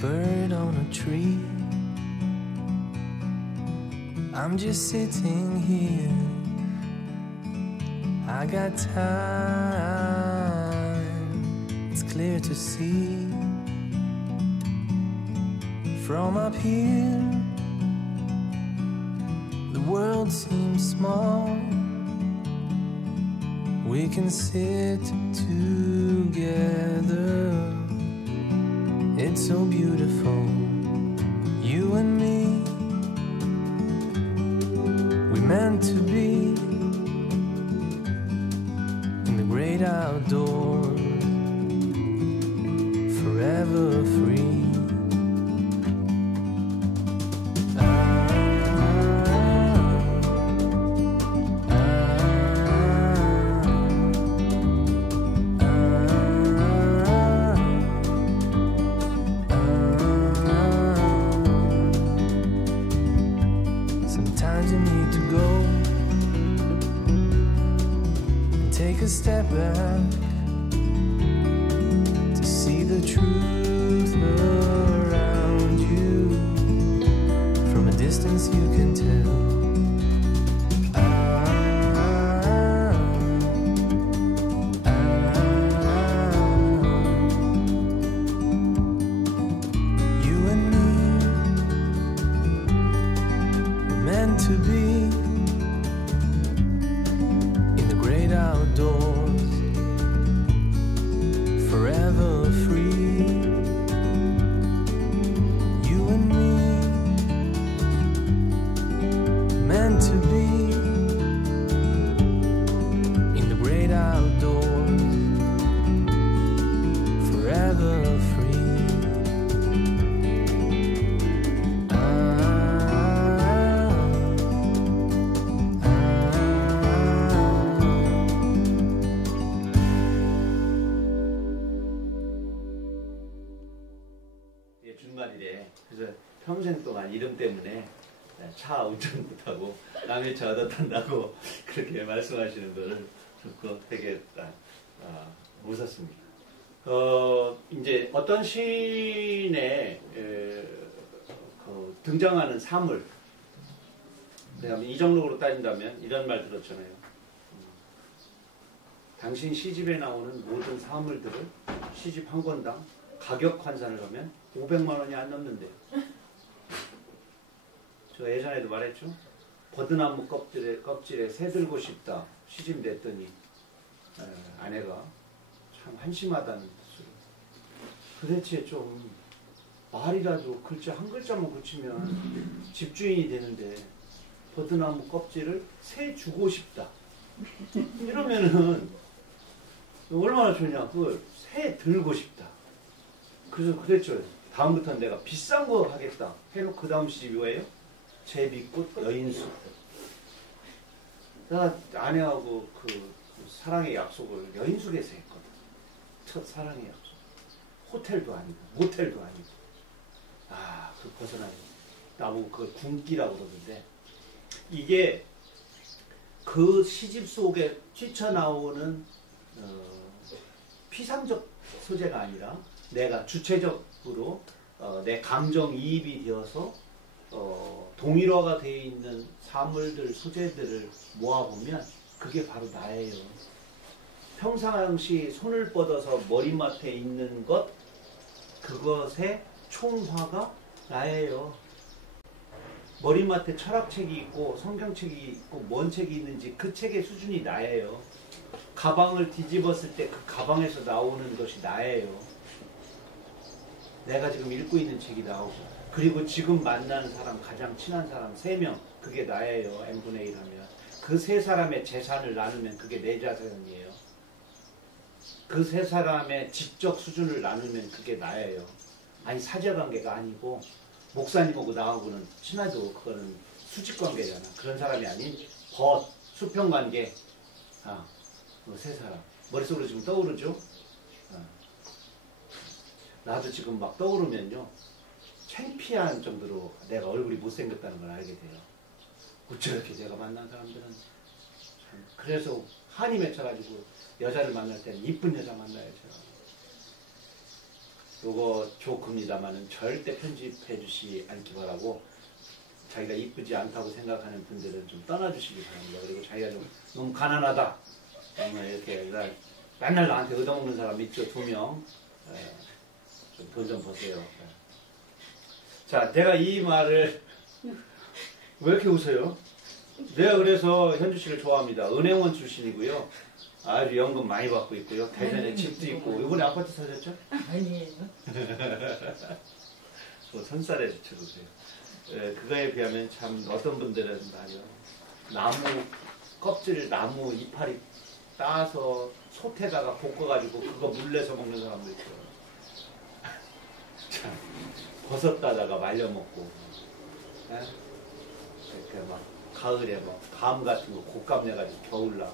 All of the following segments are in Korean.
bird on a tree. I'm just sitting here. I got time. It's clear to see. From up here, the world seems small. We can sit together. It's so beautiful, you and me. We meant to be in the great outdoors, forever free. Take a step back to see the truth around you. From a distance you can tell. You and me were meant to be outdoors, forever free. You and me, meant to be in the great outdoors, forever free. 중간이래. 그래서 평생 동안 이름 때문에 차 운전 못하고 남의 차 얻어 탄다고 그렇게 말씀하시는 거를 듣고 되게 웃었습니다. 이제 어떤 시인의 등장하는 사물, 이정록으로 따진다면 이런 말 들었잖아요. 당신 시집에 나오는 모든 사물들을 시집 한 권당 가격 환산을 하면 500만 원이 안 넘는데요. 저 예전에도 말했죠. 버드나무 껍질에 새 들고 싶다 시집 냈더니 아내가 참 한심하다는 뜻으로 도대체 좀 말이라도 글자 한 글자만 고치면 집주인이 되는데 버드나무 껍질을 새 주고 싶다 이러면은 얼마나 좋냐. 그걸 새 들고 싶다. 그래서 그랬죠. 다음부터는 내가 비싼 거 하겠다 해놓고 그 다음 시집이 뭐예요? 제비꽃 여인수. 내가 아내하고 그 사랑의 약속을 여인숙에서 했거든. 첫 사랑의 약속. 호텔도 아니고 모텔도 아니고. 그 벗어나요. 나보고 그걸 군기라고 그러는데 이게 그 시집 속에 튀쳐나오는 피상적 소재가 아니라 내가 주체적으로 내 감정이입이 되어서 동일화가 되어 있는 사물들, 소재들을 모아보면 그게 바로 나예요. 평상시 손을 뻗어서 머리맡에 있는 것, 그것의 총화가 나예요. 머리맡에 철학책이 있고 성경책이 있고 뭔 책이 있는지 그 책의 수준이 나예요. 가방을 뒤집었을 때 그 가방에서 나오는 것이 나예요. 내가 지금 읽고 있는 책이 나오고, 그리고 지금 만나는 사람, 가장 친한 사람 3명, 그게 나예요. n분의 1 하면. 그 3사람의 재산을 나누면 그게 내 자산이에요. 그 3사람의 지적 수준을 나누면 그게 나예요. 아니, 사제관계가 아니고 목사님하고 나하고는 친하도 그거는 수직관계잖아. 그런 사람이 아닌 수평관계. 그 3사람. 머릿속으로 지금 떠오르죠? 나도 지금 막 떠오르면요, 창피한 정도로 내가 얼굴이 못생겼다는 걸 알게 돼요. 어쩌렇게 제가 만난 사람들은 참, 그래서 한이 맺혀가지고 여자를 만날 때는 이쁜 여자 만나야죠. 요거 조크입니다만은 절대 편집해 주시지 않기 바라고, 자기가 이쁘지 않다고 생각하는 분들은 좀 떠나주시기 바랍니다. 그리고 자기가 좀 너무 가난하다, 정말 이렇게 맨날 나한테 얻어먹는 사람 있죠, 2명. 좀 돈 좀 버세요. 자, 내가 이 말을 왜 이렇게 웃어요? 내가 그래서 현주 씨를 좋아합니다. 은행원 출신이고요. 아주 연금 많이 받고 있고요. 대전에 집도 있고. 이번에 아파트 사셨죠? 아니에요. 뭐 손살에 비춰보세요. 그거에 비하면 참 어떤 분들은 말이요, 나무 껍질, 나무 이파리 따서 솥에다가 볶아가지고 그거 물 내서 먹는 사람도 있어요. 참, 버섯 따다가 말려 먹고, 이렇게 막 가을에 막 감 같은 거 곶감 내가지고 겨울나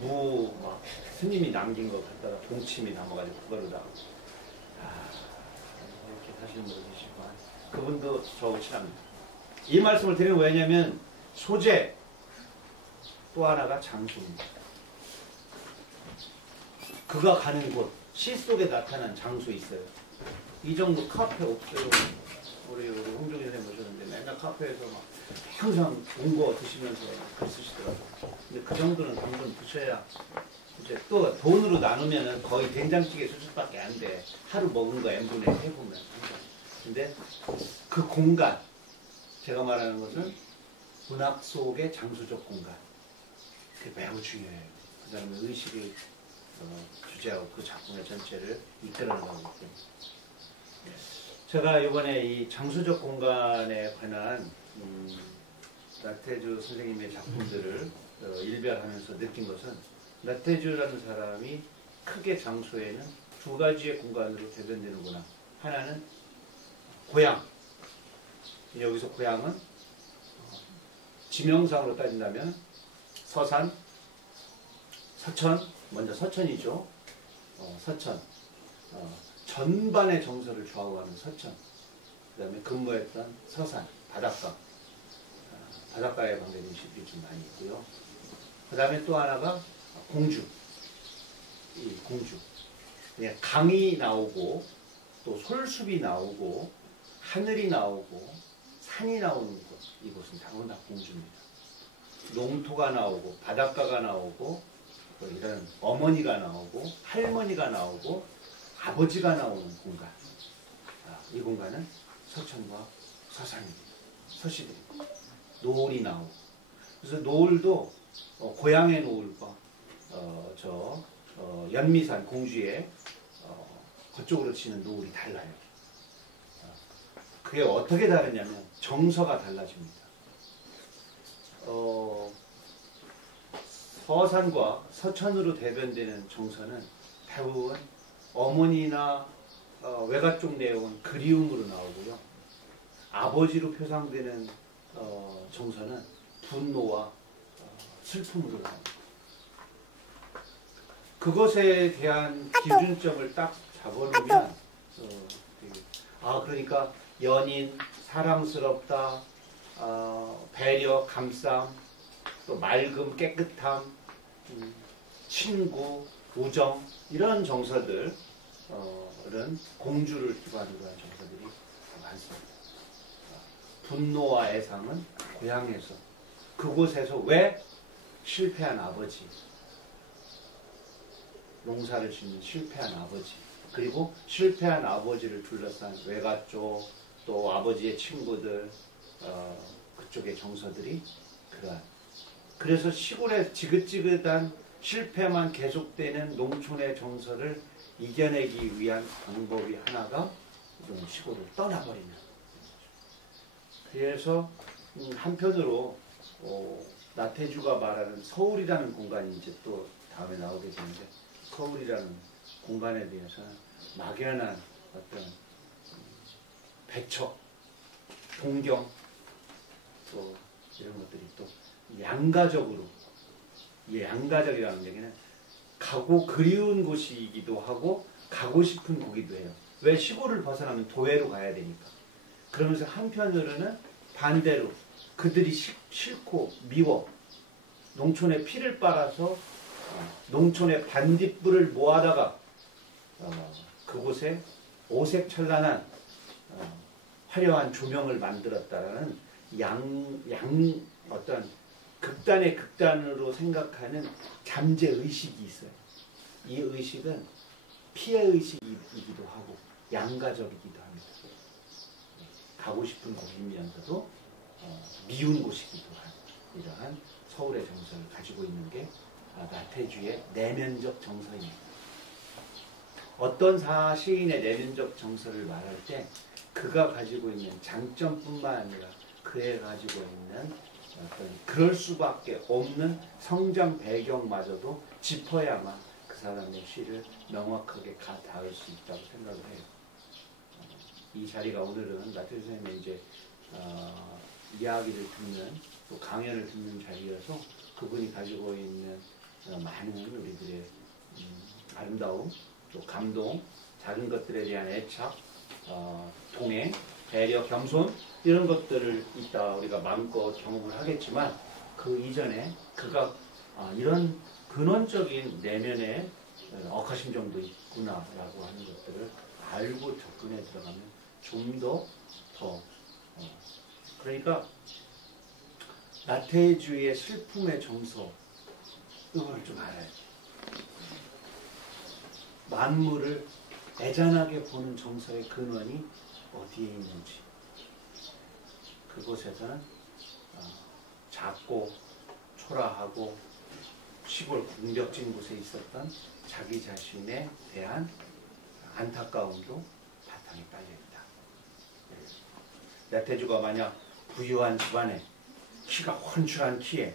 무 막 스님이 남긴 거 갖다가 동치미 담아가지고 그거로다. 이렇게 사시는 분들 계시고, 그분도 저하고 친합니다. 이 말씀을 드리는 왜냐면 소재 또 하나가 장소입니다. 그가 가는 곳, 시 속에 나타난 장소 있어요. 이 정도 카페 없어요. 우리 홍종희 선생님 모셨는데 맨날 카페에서 막 항상 본거 드시면서 글 쓰시더라고요. 근데 그 정도는 당근 드셔야, 이제 또 돈으로 나누면은 거의 된장찌개 수준밖에 안 돼. 하루 먹은 거 n분의 1 해보면. 근데 그 공간, 제가 말하는 것은 문학 속의 장소적 공간, 그게 매우 중요해요. 그 다음에 의식을 주제하고 그 작품의 전체를 이끌어나가고 있기 때문에. 제가 이번에 이 장소적 공간에 관한 나태주 선생님의 작품들을 일별하면서 느낀 것은, 나태주라는 사람이 크게 장소에는 2가지의 공간으로 대변되는구나. 하나는 고향. 여기서 고향은 지명상으로 따진다면 서산, 서천, 먼저 서천이죠. 서천. 전반의 정서를 좌우하는 서천. 그 다음에 근무했던 서산, 바닷가. 바닷가에 관계된 시들이 좀 많이 있고요. 그 다음에 또 하나가 공주. 이 공주. 강이 나오고, 또 솔숲이 나오고, 하늘이 나오고, 산이 나오는 곳. 이곳은 다 공주입니다. 농토가 나오고, 바닷가가 나오고, 또 이런 어머니가 나오고, 할머니가 나오고, 아버지가 나오는 공간. 이 공간은 서천과 서산입니다. 서시들입니다. 노을이 나오고. 그래서 노을도 고향의 노을과 연미산 공주의 그쪽으로 치는 노을이 달라요. 그게 어떻게 다르냐면 정서가 달라집니다. 서산과 서천으로 대변되는 정서는 대부분 어머니나 외가 쪽 내용은 그리움으로 나오고요. 아버지로 표상되는 정서는 분노와 슬픔으로 나옵니다. 그것에 대한 기준점을 딱 잡아놓으면 그러니까 연인, 사랑스럽다, 배려, 감쌈, 또 맑음, 깨끗함, 친구, 우정, 이런 정서들은 공주를 기반으로 한 정서들이 많습니다. 분노와 애상은 고향에서, 그곳에서 왜 실패한 아버지, 농사를 짓는 실패한 아버지, 그리고 실패한 아버지를 둘러싼 외가 쪽, 또 아버지의 친구들, 그쪽의 정서들이 그러한. 그래서 시골의 지긋지긋한 실패만 계속되는 농촌의 정서를 이겨내기 위한 방법이 하나가 좀 시골을 떠나버리는. 그래서 한편으로 나태주가 말하는 서울이라는 공간이 이제 또 다음에 나오게 되는데, 서울이라는 공간에 대해서는 막연한 어떤 배척, 동경, 또 이런 것들이 또 양가적으로, 이 양가적이라는 얘기는 가고 그리운 곳이기도 하고 가고 싶은 곳이기도 해요. 왜? 시골을 벗어나면 도회로 가야 되니까. 그러면서 한편으로는 반대로 그들이 싫고 미워, 농촌에 피를 빨아서 농촌의 반딧불을 모아다가 그곳에 오색찬란한 화려한 조명을 만들었다라는 어떤 극단의 극단으로 생각하는 잠재 의식이 있어요. 이 의식은 피해 의식이기도 하고 양가적이기도 합니다. 가고 싶은 곳이면서도 미운 곳이기도 한 이러한 서울의 정서를 가지고 있는 게 나태주의 내면적 정서입니다. 어떤 시인의 내면적 정서를 말할 때 그가 가지고 있는 장점뿐만 아니라 그에 가지고 있는 어떤 그럴 수밖에 없는 성장 배경마저도 짚어야만 그 사람의 시를 명확하게 닿을 수 있다고 생각을 해요. 이 자리가 오늘은 나태주 선생님의 이제 이야기를 듣는 또 강연을 듣는 자리여서 그분이 가지고 있는 많은 우리들의 아름다움, 또 감동, 작은 것들에 대한 애착, 동행, 배려, 겸손 이런 것들을 이따 우리가 마음껏 경험을 하겠지만 그 이전에 그가 이런 근원적인 내면의 억하심정도 있구나라고 하는 것들을 알고 접근해 들어가면 좀 더 그러니까 나태주의 슬픔의 정서 이걸 좀 알아야지. 만물을 애잔하게 보는 정서의 근원이 어디에 있는지 그곳에서는 작고 초라하고 시골 궁벽진 곳에 있었던 자기 자신에 대한 안타까움도 바탕에 깔려있다. 나태주가 만약 부유한 집안에 키가 훤칠한 키에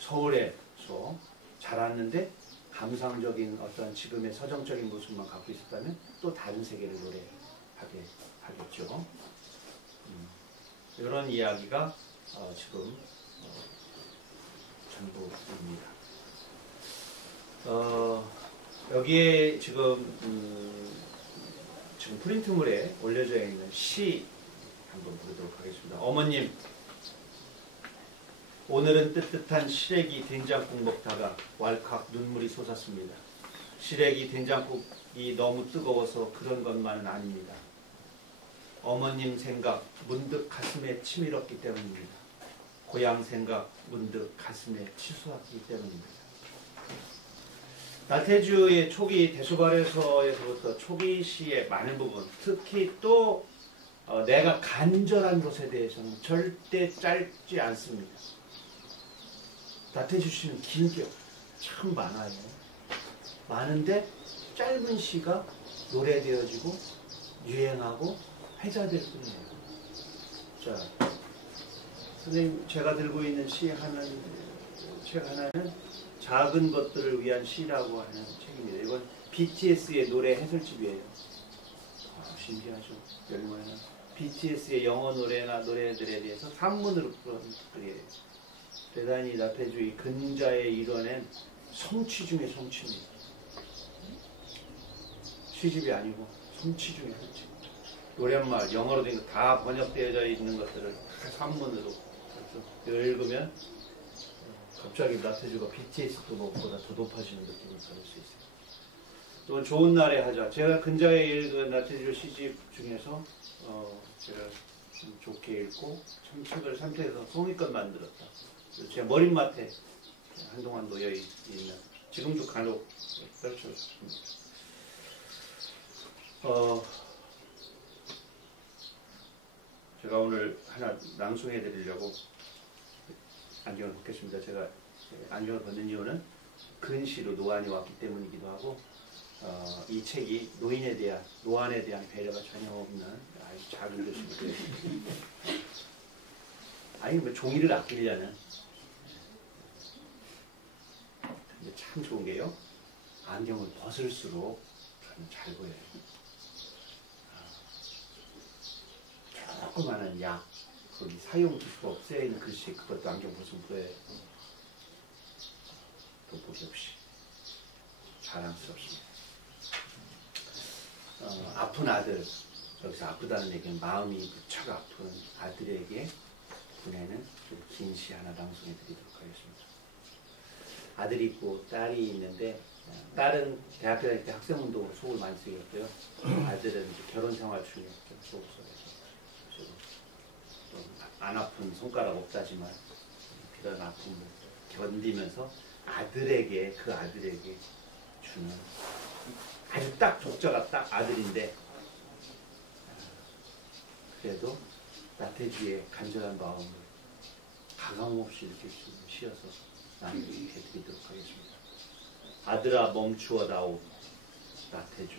서울에서 자랐는데 감상적인 어떤 지금의 서정적인 모습만 갖고 있었다면 또 다른 세계를 노래하게 하겠죠. 이런 이야기가 지금 전부입니다. 여기에 지금 프린트물에 올려져 있는 시 한번 부르도록 하겠습니다. 어머님, 오늘은 뜨뜻한 시래기 된장국 먹다가 왈칵 눈물이 솟았습니다. 시래기 된장국이 너무 뜨거워서 그런 것만은 아닙니다. 어머님 생각 문득 가슴에 치밀었기 때문입니다. 고향 생각 문득 가슴에 치솟았기 때문입니다. 나태주의 초기 대소발에서부터 초기 시의 많은 부분, 특히 또 내가 간절한 것에 대해서는 절대 짧지 않습니다. 나태주 씨는 긴 게 참 많아요. 많은데 짧은 시가 노래되어지고 유행하고 회자될 뿐이에요. 자, 선생님 제가 들고 있는 책 하나는 작은 것들을 위한 시라고 하는 책입니다. 이건 BTS의 노래 해설집이에요. 신기하죠. 여기 뭐냐면 BTS의 영어 노래들에 대해서 산문으로 풀어낸 책들이에요. 대단히 나태주의 근자에 이뤄낸 성취 중의 성취입니다. 시집이 아니고 성취 중의 성취. 노랫말, 영어로 된 거 다 번역되어져 있는 것들을 다 산문으로 읽으면 갑자기 나태주가 BTS 그것보다 더 높아지는 느낌을 받을 수 있어요. 또 좋은 날에 하자. 제가 근자에 읽은 나태주 시집 중에서 제가 좀 좋게 읽고 책을 선택해서 송이껏 만들었다. 제 머릿맡에 한동안 놓여있는 지금도 간혹 펼쳐졌습니다. 제가 오늘 하나 낭송해 드리려고 안경을 벗겠습니다. 제가 안경을 벗는 이유는 근시로 노안이 왔기 때문이기도 하고 이 책이 노안에 대한 배려가 전혀 없는 아주 작은 글씨고요. 아니 뭐 종이를 아끼려는. 근데 참 좋은 게요. 안경을 벗을수록 저는 잘 보여요. 조그마한 약, 거기 사용 기법 쓰여있는 글씨 그것도 안경 벗으면 보여요. 돋보기 없이 자랑스럽습니다. 아픈 아들, 여기서 아프다는 얘기는 마음이 무척 아픈 아들에게 보내는 긴 시 하나 낭송해 드리도록 하겠습니다. 아들이 있고 딸이 있는데 딸은 대학교 다닐 때 학생운동 속을 많이 쓰였고요. 아들은 이제 결혼 생활 중이었죠. 속을 써서. 안 아픈 손가락 없다지만 그런 아픔을 견디면서 아들에게 그 아들에게 주는 아주 딱 독자가 딱 아들인데 그래도 나태주의 간절한 마음을 가감없이 느낄 수 있는 시여서 나는 이렇게 드리도록 하겠습니다. 아들아 멈추어다오 나태주.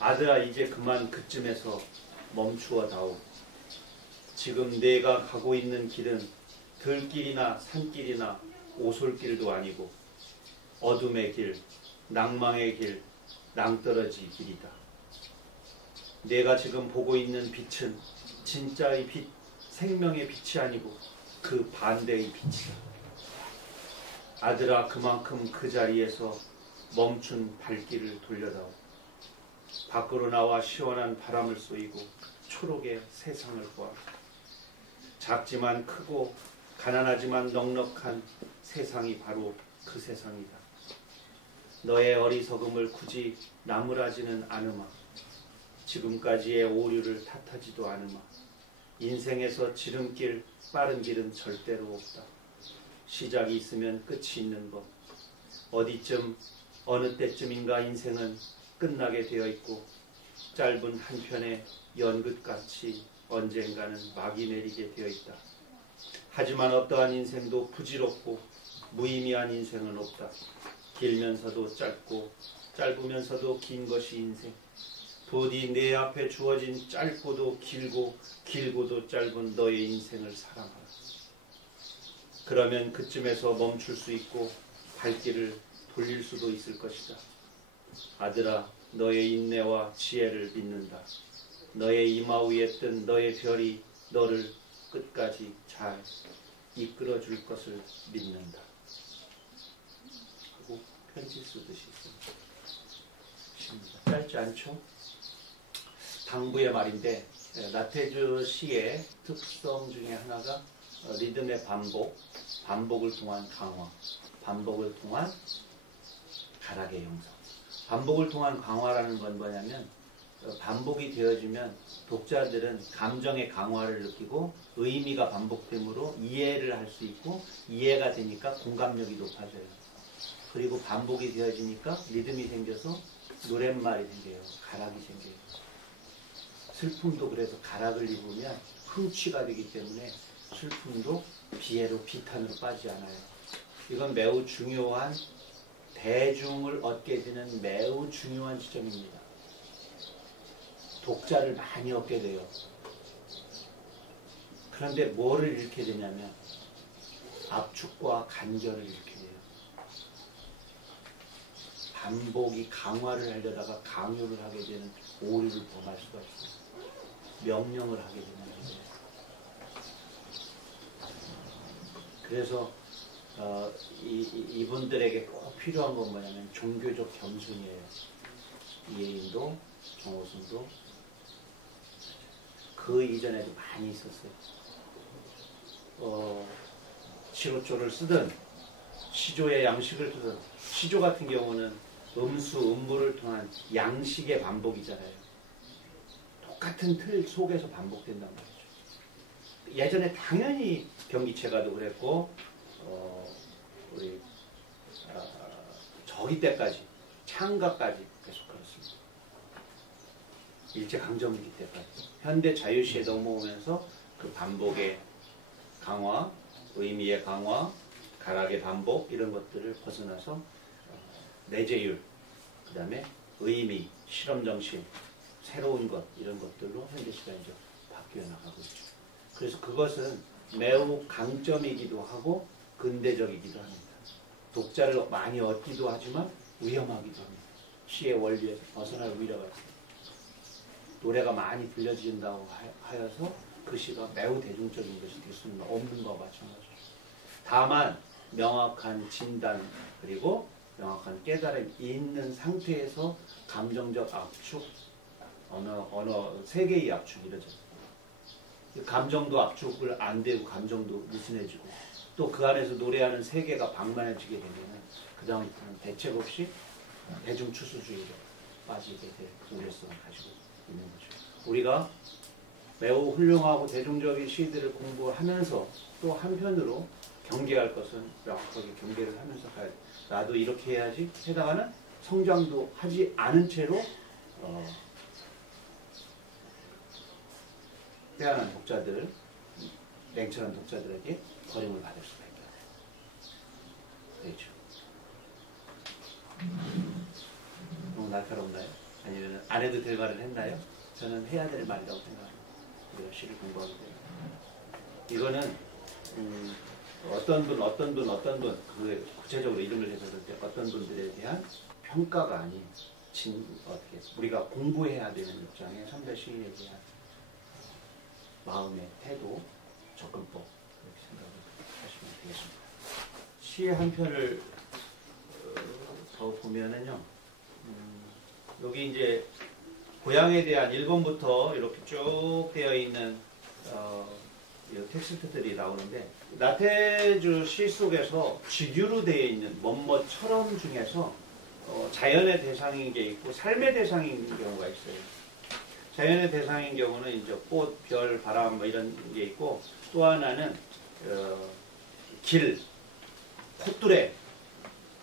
아들아 이제 그만 그쯤에서 멈추어다오. 지금 내가 가고 있는 길은 들길이나 산길이나 오솔길도 아니고 어둠의 길, 낭망의 길, 낭떠러지 길이다. 내가 지금 보고 있는 빛은 진짜의 빛, 생명의 빛이 아니고 그 반대의 빛이다. 아들아 그만큼 그 자리에서 멈춘 발길을 돌려다오. 밖으로 나와 시원한 바람을 쏘이고 초록의 세상을 보아라. 작지만 크고 가난하지만 넉넉한 세상이 바로 그 세상이다. 너의 어리석음을 굳이 나무라지는 않으마. 지금까지의 오류를 탓하지도 않으마. 인생에서 지름길, 빠른 길은 절대로 없다. 시작이 있으면 끝이 있는 것. 어디쯤, 어느 때쯤인가 인생은 끝나게 되어 있고 짧은 한 편의 연극같이 언젠가는 막이 내리게 되어 있다. 하지만 어떠한 인생도 부질없고 무의미한 인생은 없다. 길면서도 짧고 짧으면서도 긴 것이 인생. 부디 내 앞에 주어진 짧고도 길고 길고도 짧은 너의 인생을 사랑하라. 그러면 그쯤에서 멈출 수 있고 발길을 돌릴 수도 있을 것이다. 아들아 너의 인내와 지혜를 믿는다. 너의 이마 위에 뜬 너의 별이 너를 끝까지 잘 이끌어 줄 것을 믿는다. 하고 편지 쓰듯이 있습니다. 짧지 않죠? 당부의 말인데 나태주 시의 특성 중에 하나가 리듬의 반복, 반복을 통한 강화, 반복을 통한 가락의 형성. 반복을 통한 강화라는 건 뭐냐면 반복이 되어지면 독자들은 감정의 강화를 느끼고 의미가 반복되므로 이해를 할 수 있고 이해가 되니까 공감력이 높아져요. 그리고 반복이 되어지니까 리듬이 생겨서 노랫말이 생겨요. 가락이 생겨요. 슬픔도 그래서 가락을 입으면 흥취가 되기 때문에 슬픔도 비애로 비탄으로 빠지지 않아요. 이건 매우 중요한 대중을 얻게 되는 매우 중요한 지점입니다. 독자를 많이 얻게 돼요. 그런데 뭐를 잃게 되냐면 압축과 간절을 잃게 돼요. 반복이 강화를 하려다가 강요를 하게 되는 오류를 범할 수가 있어요. 명령을 하게 되는 거예요. 그래서 이분들에게 꼭 필요한 건 뭐냐면 종교적 겸손이에요. 이혜인도 정호승도 그 이전에도 많이 있었어요. 시로초를 쓰든 시조의 양식을 쓰든 시조 같은 경우는 음수, 음부를 통한 양식의 반복이잖아요. 똑같은 틀 속에서 반복된단 말이죠. 예전에 당연히 경기체가도 그랬고 우리 저기 때까지 창가까지 계속 그렇습니다. 일제강점기 때까지 현대 자유시에 넘어오면서 그 반복의 강화, 의미의 강화, 가락의 반복 이런 것들을 벗어나서 내재율, 그 다음에 의미, 실험정신, 새로운 것 이런 것들로 현대 시간이 이제 바뀌어 나가고 있죠. 그래서 그것은 매우 강점이기도 하고 근대적이기도 합니다. 독자를 많이 얻기도 하지만 위험하기도 합니다. 시의 원리에서 벗어날 우려가 있습니다. 노래가 많이 들려진다고 하여서 그 시가 매우 대중적인 것이 될 수는 없는 것과 마찬가지죠. 다만 명확한 진단 그리고 명확한 깨달음이 있는 상태에서 감정적 압축, 언어 세계의 압축이 이루어져요. 감정도 압축을 안 되고 감정도 느슨해지고 또 그 안에서 노래하는 세계가 방만해지게 되면은 그 다음부터는 대책 없이 대중 추수주의로 빠지게 될 우려성을 가지고 있는 거죠. 우리가 매우 훌륭하고 대중적인 시들을 공부하면서 또 한편으로 경계할 것은 명확하게 경계를 하면서 가야 돼. 나도 이렇게 해야지 해당하는 성장도 하지 않은 채로 빼앗는 독자들, 냉철한 독자들에게 버림을 받을 수가 있다. 그렇죠. 너무 날카롭나요? 아니면 안 해도 될 말을 했나요? 저는 해야 될 말이라고 생각합니다. 우리가 시를 공부하게 되면. 이거는 어떤 분, 그 구체적으로 이름을 대서 어떤 분들에 대한 평가가 아닌 어떻게 우리가 공부해야 되는 입장의 선배 시인에 대한 마음의 태도, 접근법 그렇게 생각을 하시면 되겠습니다. 시의 한 편을 더 보면은요, 여기 이제 고향에 대한 1번부터 이렇게 쭉 되어 있는 텍스트들이 나오는데, 나태주 시 속에서 직유로 되어 있는 뭐뭐처럼 중에서 자연의 대상인 게 있고 삶의 대상인 경우가 있어요. 자연의 대상인 경우는 이제 꽃, 별, 바람 뭐 이런 게 있고, 또 하나는 길, 콧뚜레,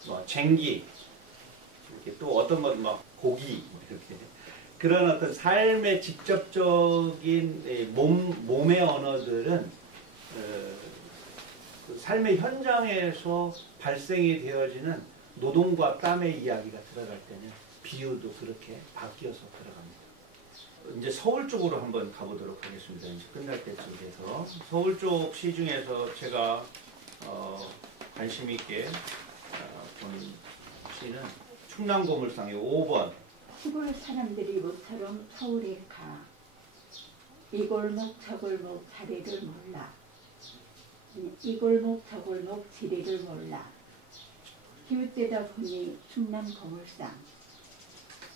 뭐 쟁기, 이렇게 또 어떤 건 막 고기 이렇게 그런 어떤 삶의 직접적인 몸의 언어들은 그 삶의 현장에서 발생이 되어지는 노동과 땀의 이야기가 들어갈 때는 비유도 그렇게 바뀌어서 들어갑니다. 이제 서울 쪽으로 한번 가보도록 하겠습니다. 이제 끝날 때쯤 돼서 서울 쪽 시 중에서 제가 관심 있게 본 시는 충남고물상의 5번. 시골 사람들이 모처럼 서울에 가 이 골목 저 골목 자리를 몰라. 이 골목 저 골목 지리를 몰라. 기웃대다 보니 충남 고물상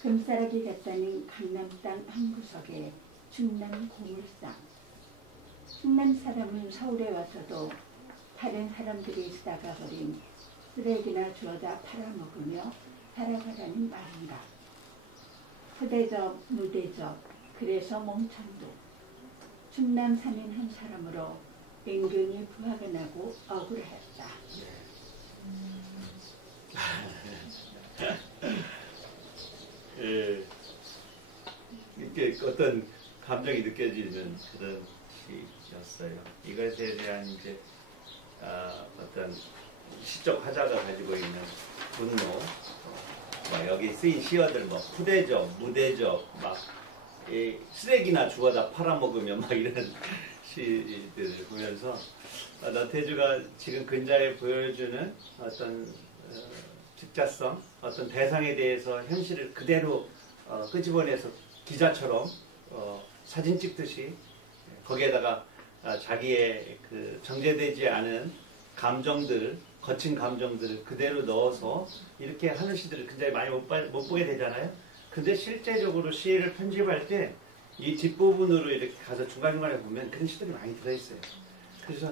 금싸라기 같다는 강남 땅 한 구석에 충남 고물상. 충남 사람은 서울에 와서도 다른 사람들이 싸가 버린 쓰레기나 주워다 팔아먹으며 살아가라는 말인가. 후대접, 무대접, 그래서 몽천도. 충남 사민 한 사람으로 은근히 부하가 나고 억울했다. 이렇게 어떤 감정이 느껴지는 그런 시였어요. 이것에 대한 이제 어떤 시적 화자가 가지고 있는 분노, 여기 쓰인 시어들 뭐 후대접, 무대접, 막 쓰레기나 주워다 팔아먹으면 막 이런 시들을 보면서 나태주가 지금 근자에 보여주는 어떤 직자성, 어떤 대상에 대해서 현실을 그대로 끄집어내서 기자처럼 사진 찍듯이 거기에다가 자기의 그 정제되지 않은 감정들, 거친 감정들을 그대로 넣어서 이렇게 하는 시들을 굉장히 많이 못 보게 되잖아요. 근데 실제적으로 시를 편집할 때 이 뒷부분으로 이렇게 가서 중간중간에 보면 그런 시들이 많이 들어있어요. 그래서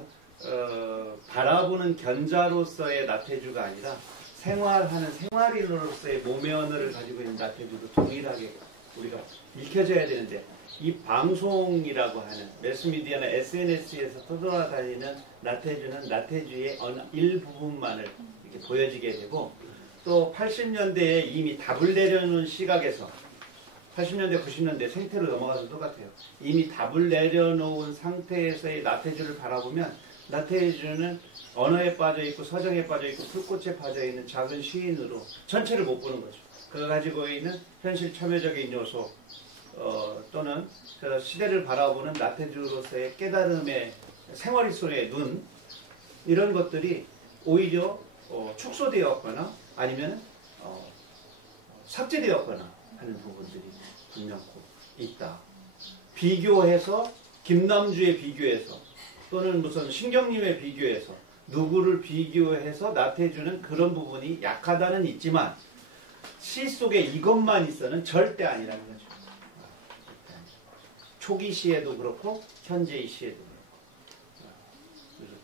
바라보는 견자로서의 나태주가 아니라 생활하는 생활인으로서의 몸의 언어를 가지고 있는 나태주도 동일하게 우리가 읽혀져야 되는데, 이 방송이라고 하는 매스미디어나 SNS에서 떠돌아다니는 나태주는 나태주의 일부분만을 이렇게 보여지게 되고, 또 80년대에 이미 답을 내려놓은 시각에서 80년대, 90년대 생태로 넘어가서 똑같아요. 이미 답을 내려놓은 상태에서의 나태주를 바라보면 나태주는 언어에 빠져있고 서정에 빠져있고 풀꽃에 빠져있는 작은 시인으로 전체를 못 보는 거죠. 그가 가지고 있는 현실 참여적인 요소 또는 그 시대를 바라보는 나태주로서의 깨달음의 생활 속의 눈, 이런 것들이 오히려 축소되었거나 아니면 삭제되었거나 하는 부분들이 분명코 있다. 비교해서 김남주에 비교해서 또는 무슨 신경님에 비교해서 누구를 비교해서 나태주는 그런 부분이 약하다는 있지만 시 속에 이것만 있어는 절대 아니라는 거죠. 초기 시에도 그렇고 현재의 시에도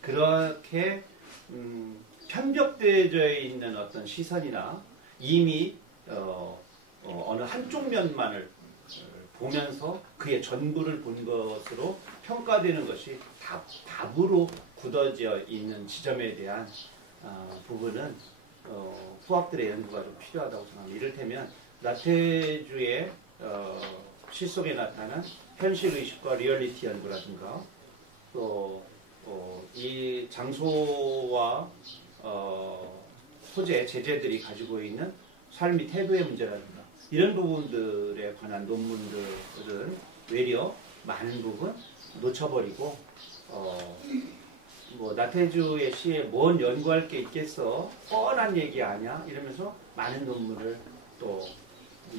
그렇고. 그렇게 편벽되어 있는 어떤 시선이나 이미 어느 한쪽 면만을 보면서 그의 전부를 본 것으로 평가되는 것이 답으로 굳어져 있는 지점에 대한 부분은 후학들의 연구가 좀 필요하다고 생각합니다. 이를테면 나태주의 시 속에 나타난 현실의식과 리얼리티 연구라든가 또 이 장소와 소재, 제재들이 가지고 있는 삶의 태도의 문제라든가 이런 부분들에 관한 논문들은 외려 많은 부분 놓쳐버리고 뭐 나태주의 시에 뭔 연구할 게 있겠어? 뻔한 얘기 아니야? 이러면서 많은 논문을 또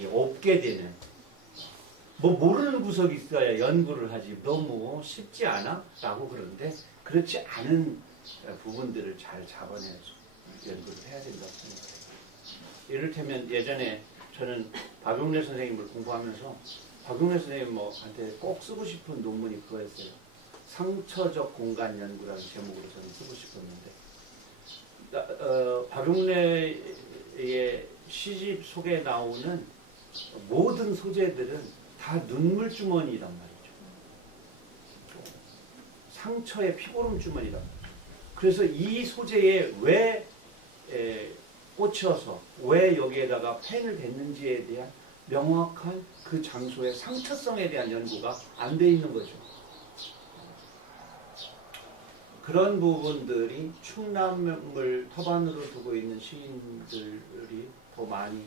없게 되는 뭐 모르는 구석이 있어야 연구를 하지 너무 쉽지 않아? 라고 그러는데 그렇지 않은 부분들을 잘 잡아내서 연구를 해야 된다고 생각해요. 이를테면 예전에 저는 박용래 선생님을 공부하면서 박용래 선생님한테 꼭 쓰고 싶은 논문이 그거였어요. 상처적 공간 연구라는 제목으로 저는 쓰고 싶었는데 박용래의 시집 속에 나오는 모든 소재들은 다 눈물 주머니란 말이죠. 상처의 피고름 주머니란 말이죠. 그래서 이 소재에 왜 꽂혀서 왜 여기에다가 펜을 댔는지에 대한 명확한 그 장소의 상처성에 대한 연구가 안 돼 있는 거죠. 그런 부분들이 충남을 터반으로 두고 있는 시인들이 더 많이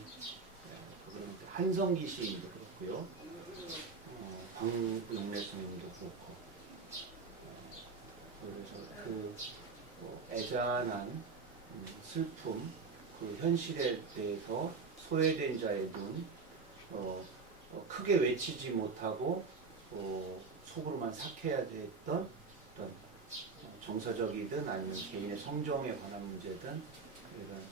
한성기 시인도 그렇고요. 광용래 선생님도 그렇고 그래서 그 애잔한 슬픔 그 현실에 대해서 소외된 자의 눈 크게 외치지 못하고 속으로만 삭혀야 됐던 어떤 정서적이든 아니면 개인의 성정에 관한 문제든 이런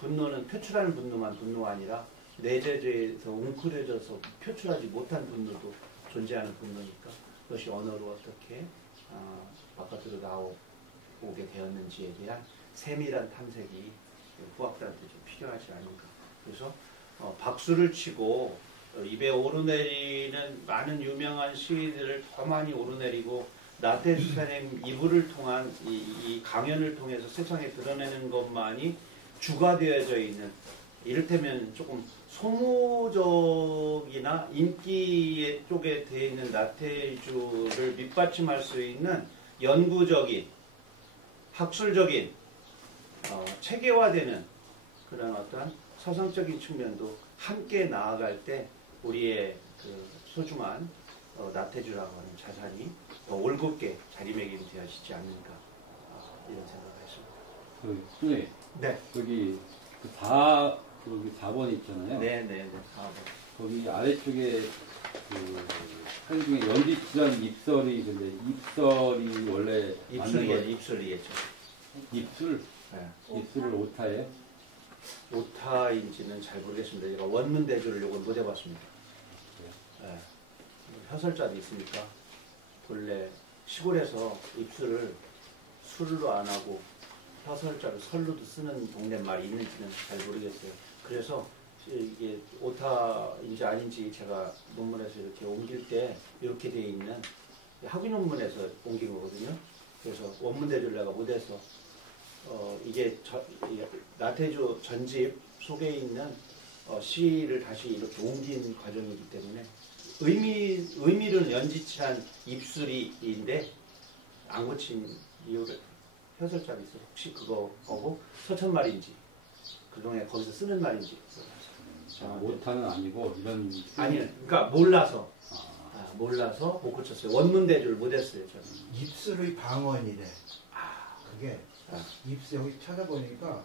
분노는 표출하는 분노만 분노가 아니라 내재에서 웅크려져서 표출하지 못한 분노도 존재하는 분노니까 그것이 언어로 어떻게 바깥으로 나오게 되었는지에 대한 세밀한 탐색이 후학들한테 좀 필요하지 않을까. 그래서 박수를 치고 입에 오르내리는 많은 유명한 시인들을 더 많이 오르내리고 나태주 선생님 이불을 통한 이 강연을 통해서 세상에 드러내는 것만이 주가 되어져 있는 이를테면 조금 소모적이나 인기 쪽에 되어 있는 나태주를 밑받침할 수 있는 연구적인 학술적인 체계화되는 그런 어떤 서성적인 측면도 함께 나아갈 때 우리의 그 소중한 나태주라고 하는 자산이 더 올곧게 자리매김이 되어지지 않는가 이런 생각을 했습니다. 선생님, 네. 여기 여기 4번 있잖아요. 네네네. 4번. 거기 아래쪽에 그 사진 중에 연지치란 입설이 근데 입설이 원래 맞는 거예요? 입술이겠죠. 입술? 네. 입술을 오타예요? 오타인지는 잘 모르겠습니다. 제가 원문 대조를 요걸 못 해봤습니다. 네. 혀설자도 있으니까 본래 시골에서 입술을 술로 안 하고 혀설자를 설로도 쓰는 동네 말이 있는지는 잘 모르겠어요. 그래서 이게 오타인지 아닌지 제가 논문에서 이렇게 옮길 때 이렇게 돼 있는 학위 논문에서 옮긴 거거든요. 그래서 원문 대조를 내가 못해서 이게 나태주 전집 속에 있는 시를 다시 이렇게 옮긴 과정이기 때문에 의미는 연지치한 입술이인데 안 고친 이유를 혀설자가 있어요. 혹시 그거 보고 서천말인지 그동안에 거기서 쓰는 말인지 오타는 아니고 이런 아니요. 그러니까 몰라서 못 고쳤어요. 원문 대조를 못했어요. 저는. 입술의 방언이래. 그게 입술 여기 찾아보니까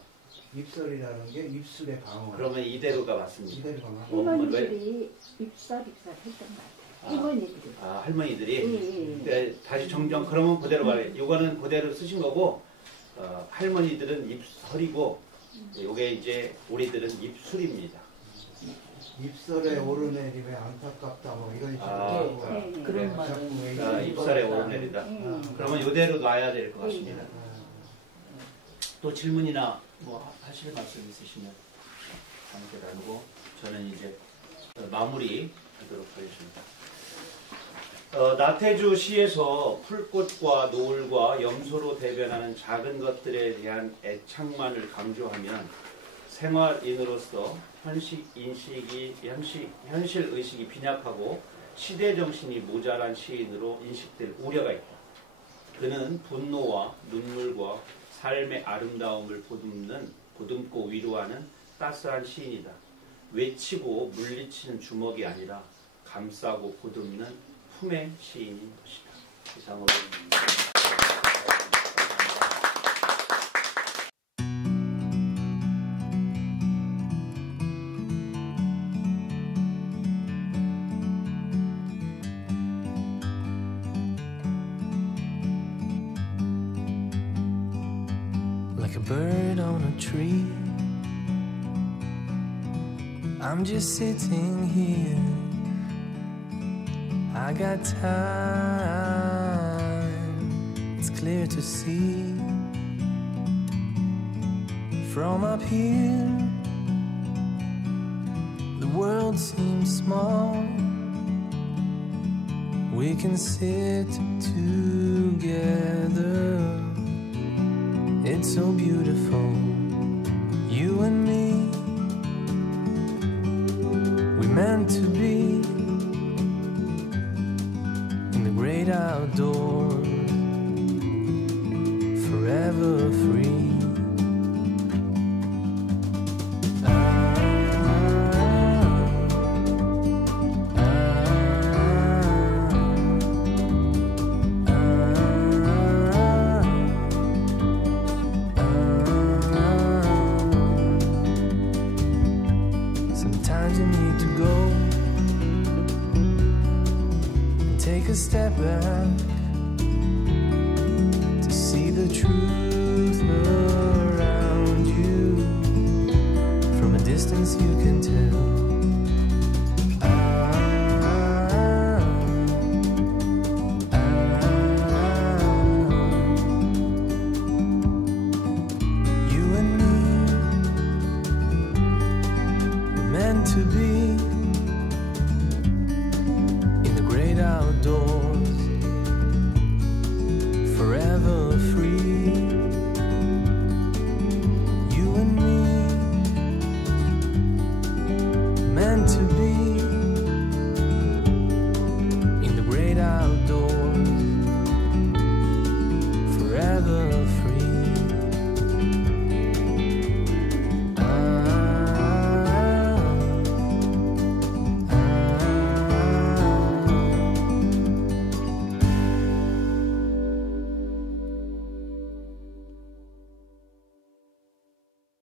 입설이라는 게 입술의 방언. 그러면 이대로가 맞습니다. 이대로가 맞. 할머니들이 입설 했던 것 같아요. 할머니들이. 할머니들이. 네, 다시 정정. 그러면 그대로 말해요. 이거는 그대로 쓰신 거고 할머니들은 입설이고 이게 이제 우리들은 입술입니다. 입설에 오르내림에 안타깝다 뭐 이런 식으로 네. 그런 말. 입설에 오르내리다. 그러면 이대로 놔야 될 것 같습니다. 또 질문이나 뭐 하실 말씀 있으시면 함께 나누고 저는 이제 마무리 하도록 하겠습니다. 나태주 시에서 풀꽃과 노을과 염소로 대변하는 작은 것들에 대한 애착만을 강조하면 생활인으로서 현실 의식이 빈약하고 시대 정신이 모자란 시인으로 인식될 우려가 있다. 그는 분노와 눈물과 삶의 아름다움을 보듬고 위로하는 따스한 시인이다. 외치고 물리치는 주먹이 아니라 감싸고 보듬는 품의 시인인 것이다. 이상으로 Like a bird on a tree, I'm just sitting here. I got time, it's clear to see. From up here, the world seems small. We can sit together. It's so beautiful, you and me. We meant to be in the great outdoors, forever free. Sometimes you need to go and take a step back to see the truth around you. From a distance you can tell